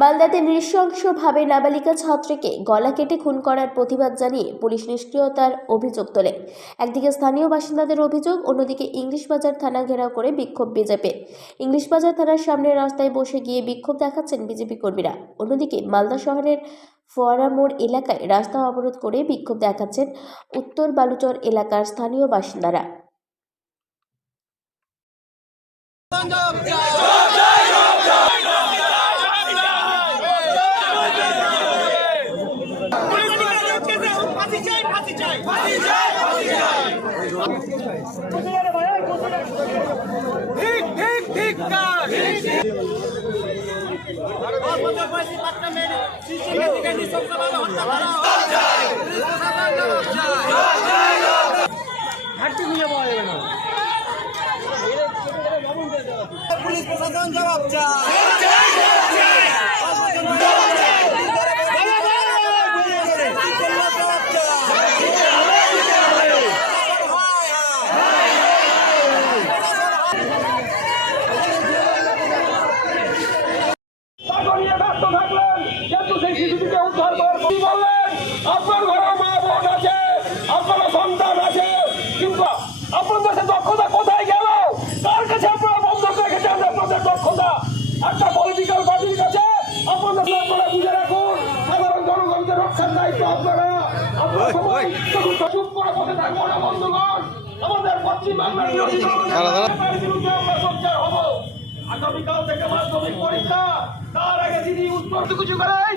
মালদাতে নৃশংসভাবে নাবালিকা ছাত্রীকে গলা কেটে খুন করার প্রতিবাদ জানিয়ে পুলিশ নিষ্ক্রিয়তার অভিযোগ তোলে। একদিকে স্থানীয় বাসিন্দাদের অভিযোগ, অন্যদিকে ইংলিশ বাজার থানা ঘেরাও করে বিক্ষোভ বিজেপি। ইংলিশ বাজার থানার সামনে রাস্তায় বসে গিয়ে বিক্ষোভ দেখাচ্ছেন বিজেপি কর্মীরা। অন্যদিকে মালদা শহরের ফোয়ারা মোড় এলাকায় রাস্তা অবরোধ করে বিক্ষোভ দেখাচ্ছেন উত্তর বালুচর এলাকার স্থানীয় বাসিন্দারা। পুলিশ প্রশাসন জবাব চায়। আপনার ঘরে মা বোন আছে, আপনার সন্তান আছে, কিন্তু আপনার দেশে দক্ষতা কোথায় গেল? তার কাছে আপনারা বন্ধক রেখেছেন আপনাদের দক্ষতা। একটা পলিটিক্যাল পার্টির কাছে আপনারা বুঝে রাখুন, সাধারণ জনগণকে রক্ষার দায়িত্ব আপনারা। চুপ করে বসে থাকবো না বন্ধুগণ। আমাদের পশ্চিম বাংলার বিরুদ্ধে আমরা সোচ্চার হব। আগামীকাল থেকে মাধ্যমিক পরীক্ষা, তার আগে যিনি উত্তর কিছু করেন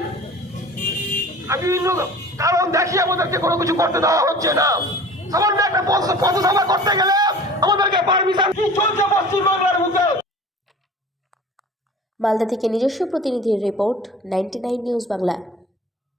বিভিন্ন কারণ দেখিয়ে আমাদেরকে কোনো কিছু করতে দেওয়া হচ্ছে না। সামান্য একটা পথসভা করতে গেলে আমাদেরকে পারমিশন কি চলছে পশ্চিমবাংলার বুকে। মালদা থেকে নিজস্ব প্রতিনিধির রিপোর্ট, 99 নিউজ বাংলা।